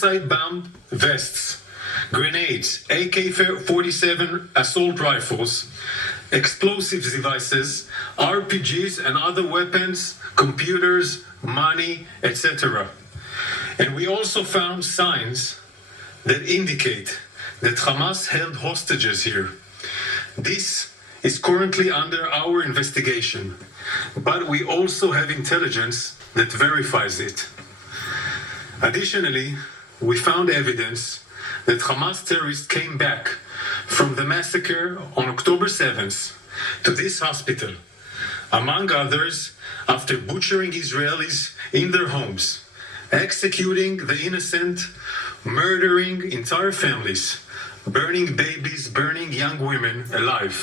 suicide bomb vests, grenades, AK-47 assault rifles, explosives devices, RPGs and other weapons, computers, money, etc. And we also found signs that indicate that Hamas held hostages here. This is currently under our investigation, but we also have intelligence that verifies it. Additionally, we found evidence that Hamas terrorists came back from the massacre on October 7th to this hospital, among others, after butchering Israelis in their homes, executing the innocent, murdering entire families, burning babies, burning young women alive,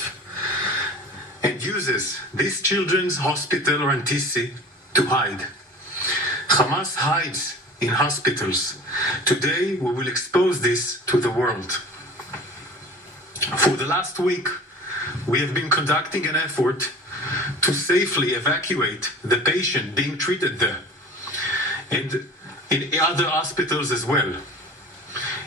and uses this children's hospital or Antisi to hide. Hamas hides in hospitals. Today, we will expose this to the world. For the last week, we have been conducting an effort to safely evacuate the patient being treated there and in other hospitals as well.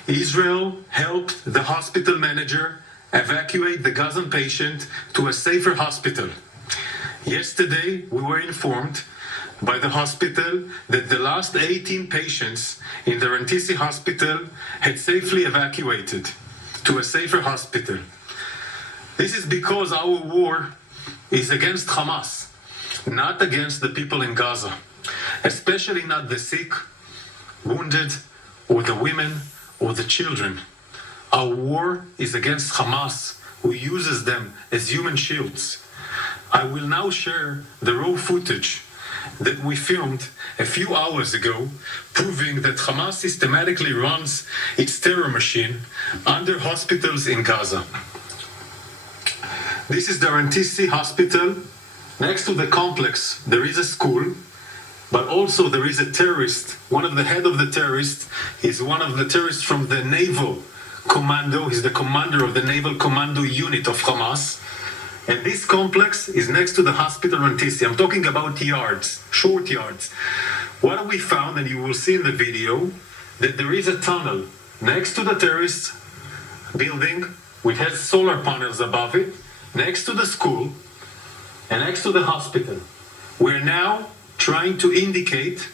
Israel helped the hospital manager evacuate the Gazan patient to a safer hospital. Yesterday, we were informed by the hospital that the last 18 patients in the Rantisi hospital had safely evacuated to a safer hospital. This is because our war is against Hamas, not against the people in Gaza, especially not the sick, wounded, or the women, or the children. Our war is against Hamas, who uses them as human shields. I will now share the raw footage that we filmed a few hours ago, proving that Hamas systematically runs its terror machine under hospitals in Gaza. This is the Rantisi hospital. Next to the complex, there is a school, but also there is a terrorist. One of the head of the terrorists is one of the terrorists from the naval commando. He's the commander of the naval commando unit of Hamas. And this complex is next to the hospital Rantisi. I'm talking about yards, short yards. What we found, and you will see in the video, that there is a tunnel next to the terrorist building, which has solar panels above it, next to the school, and next to the hospital. We're now trying to indicate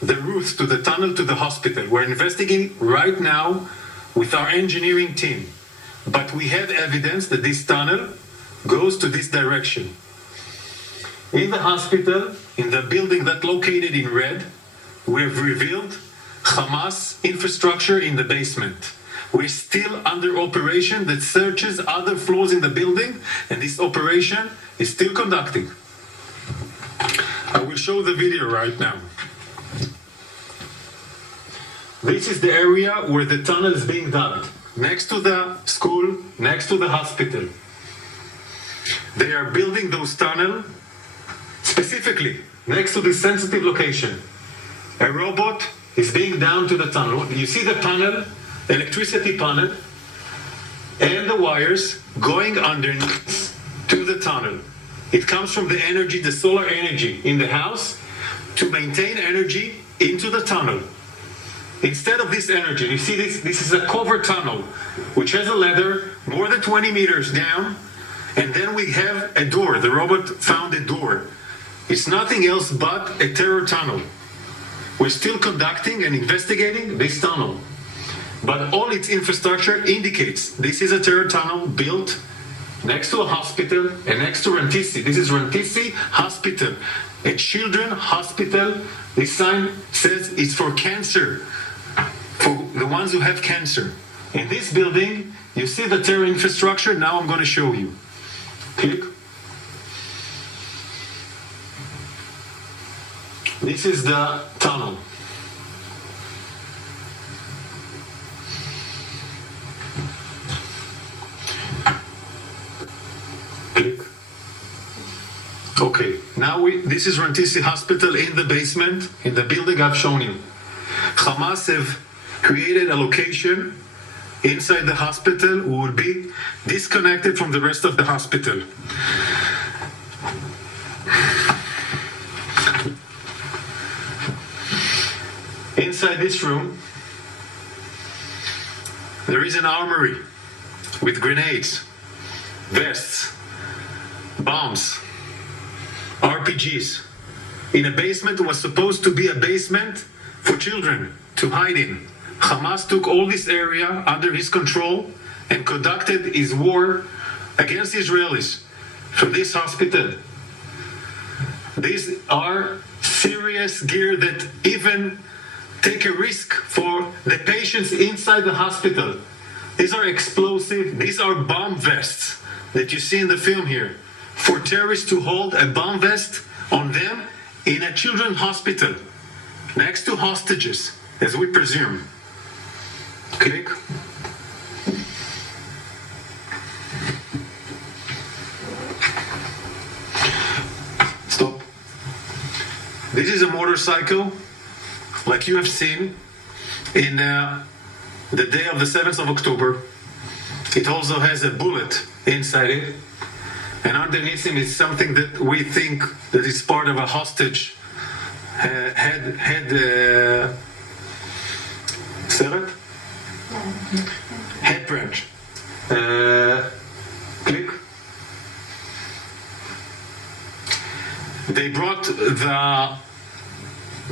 the route to the tunnel to the hospital. We're investigating right now with our engineering team, but we have evidence that this tunnel goes to this direction. In the hospital, in the building that's located in red, we have revealed Hamas infrastructure in the basement. We're still under operation that searches other floors in the building, and this operation is still conducting. I will show the video right now. This is the area where the tunnel is being dug, next to the school, next to the hospital. They are building those tunnels specifically next to this sensitive location. A robot is being down to the tunnel. You see the panel, electricity panel, and the wires going underneath to the tunnel. It comes from the energy, the solar energy in the house to maintain energy into the tunnel. Instead of this energy, you see this is a covered tunnel, which has a ladder more than 20 meters down, and then we have a door. The robot found a door. It's nothing else but a terror tunnel. We're still conducting and investigating this tunnel, but all its infrastructure indicates this is a terror tunnel built next to a hospital and next to Rantisi. This is Rantisi Hospital, a children's hospital. This sign says it's for cancer, for the ones who have cancer. In this building, you see the terror infrastructure. Now I'm going to show you. Click. This is the tunnel. Click. Okay, now this is Rantisi Hospital in the basement, in the building I've shown you. Hamas have created a location inside the hospital who will be disconnected from the rest of the hospital. Inside this room, There is an armory with grenades, vests, bombs, RPGs. In a basement was supposed to be a basement for children to hide in. Hamas took all this area under his control and conducted his war against Israelis from this hospital. These are serious gear that even take a risk for the patients inside the hospital. These are explosive, these are bomb vests that you see in the film here. For terrorists to hold a bomb vest on them in a children's hospital, next to hostages, as we presume. Click. Stop. This is a motorcycle, like you have seen in the day of the 7th of October. It also has a bullet inside it. And underneath him is something that we think that is part of a hostage head branch. Click. They brought the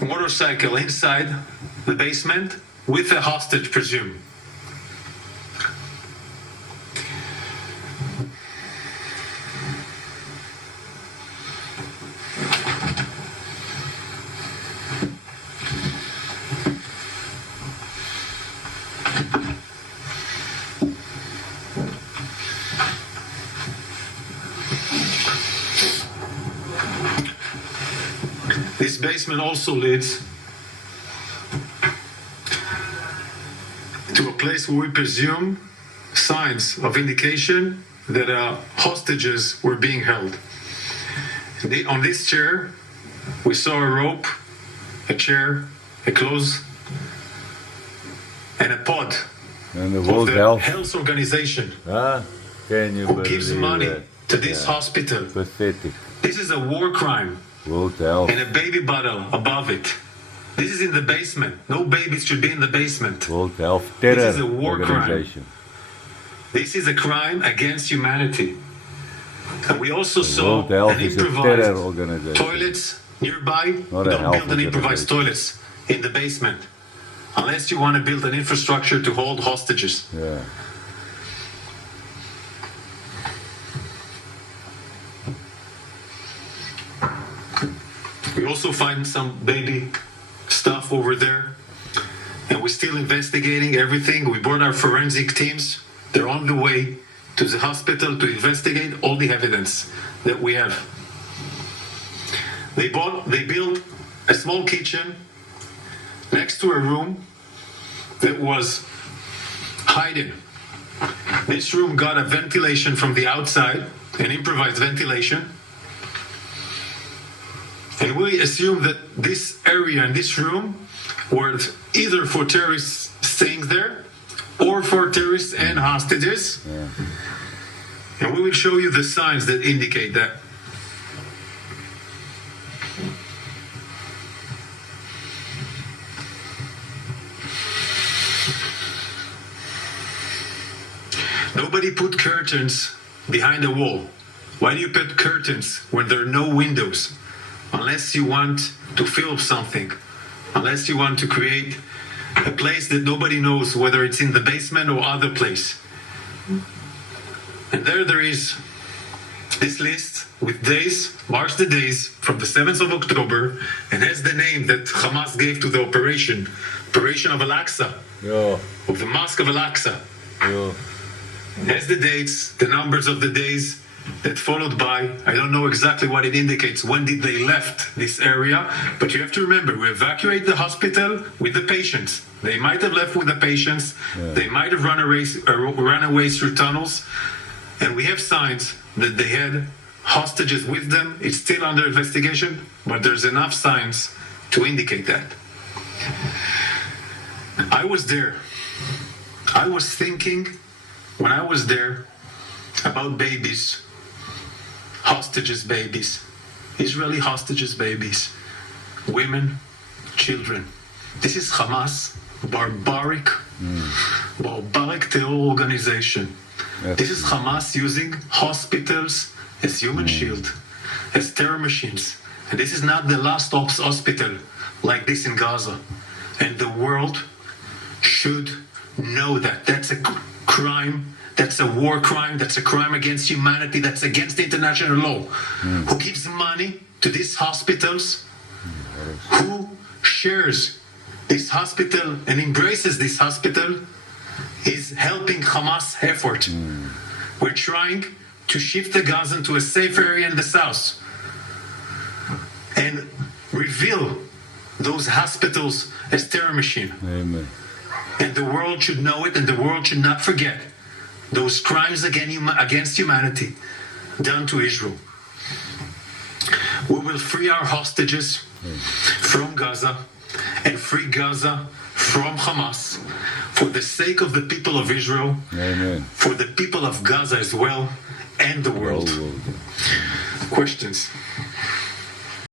motorcycle inside the basement with a hostage, presumed. This basement also leads to a place where we presume signs of indication that hostages were being held. On this chair, we saw a rope, a chair, a clothes, and a pod And the of World the health organization Can you who gives believe money that? to this Yeah. hospital. Pathetic. This is a war crime. World Health. And a baby bottle above it. This is in the basement. No babies should be in the basement. World Health Terror This is a war crime. Organization. This is a crime against humanity. And we also saw World Health an is a terror improvised organization. toilets nearby. Not a Don't health build an improvised organization. toilets in the basement. Unless you want to build an infrastructure to hold hostages. Yeah. We also find some baby stuff over there. And we're still investigating everything. We brought our forensic teams. They're on the way to the hospital to investigate all the evidence that we have. They built a small kitchen next to a room that was hiding. This room got a ventilation from the outside, an improvised ventilation. And we assume that this area and this room were either for terrorists staying there or for terrorists and hostages. Yeah. And we will show you the signs that indicate that. Nobody put curtains behind a wall. Why do you put curtains when there are no windows? Unless you want to film something, unless you want to create a place that nobody knows whether it's in the basement or other place. And there is this list with days, marks the days from the 7th of October, and has the name that Hamas gave to the operation of Al-Aqsa, Yo. of the Mosque of Al-Aqsa. Yo. Has the dates, the numbers of the days that followed by, I don't know exactly what it indicates, when did they left this area, but you have to remember, we evacuate the hospital with the patients. They might have left with the patients, they might have run away through tunnels, and we have signs that they had hostages with them. It's still under investigation, but there's enough signs to indicate that. I was there. I was thinking, when I was there, about babies, hostages babies, Israeli hostages babies, women, children. This is Hamas, barbaric Barbaric terror organization. This is Hamas using hospitals as human shield, as terror machines. And this is not the last hospital like this in Gaza. And the world should know that. That's a crime. That's a war crime. That's a crime against humanity. That's against international law. Who gives money to these hospitals? Who shares this hospital and embraces this hospital is helping Hamas effort. We're trying to shift the Gazan to a safe area in the south and reveal those hospitals as terror machine. Amen. And the world should know it, and the world should not forget those crimes against humanity done to Israel. We will free our hostages from Gaza and free Gaza from Hamas for the sake of the people of Israel, Amen. for the people of Gaza as well, and the world. Questions?